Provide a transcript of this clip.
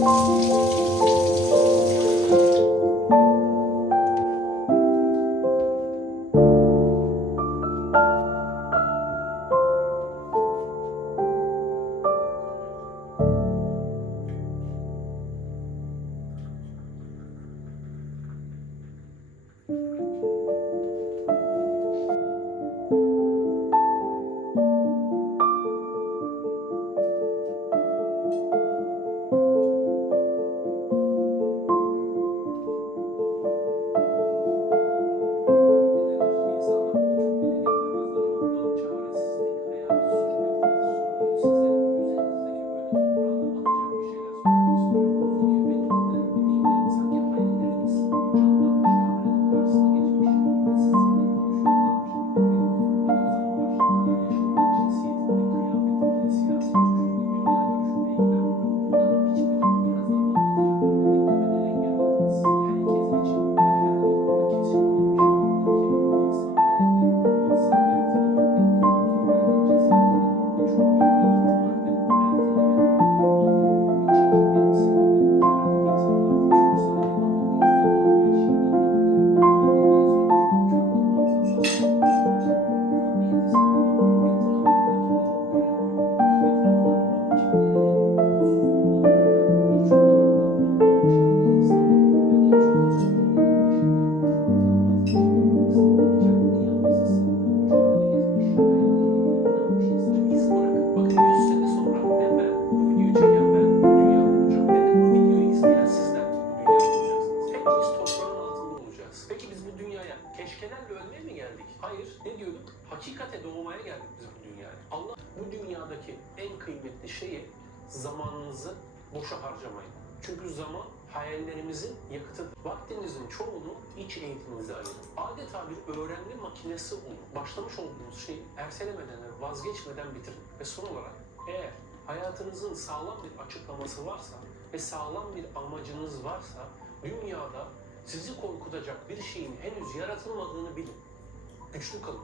Música Peki biz bu dünyaya keşkelerle ölmeye mi geldik? Hayır. Ne diyorduk? Hakikate doğmaya geldik biz bu dünyaya. Allah bu dünyadaki en kıymetli şeyi zamanınızı boşa harcamayın. Çünkü zaman hayallerimizin yakıtıdır. Vaktinizin çoğunu iç eğitiminize ayırın. Adeta bir öğrenme makinesi olun. Başlamış olduğunuz şeyi ertelemeden vazgeçmeden bitirin. Ve son olarak eğer hayatınızın sağlam bir açıklaması varsa ve sağlam bir amacınız varsa dünyada sizi korkutacak bir şeyin henüz yaratılmadığını bilin. Güçlü kalın.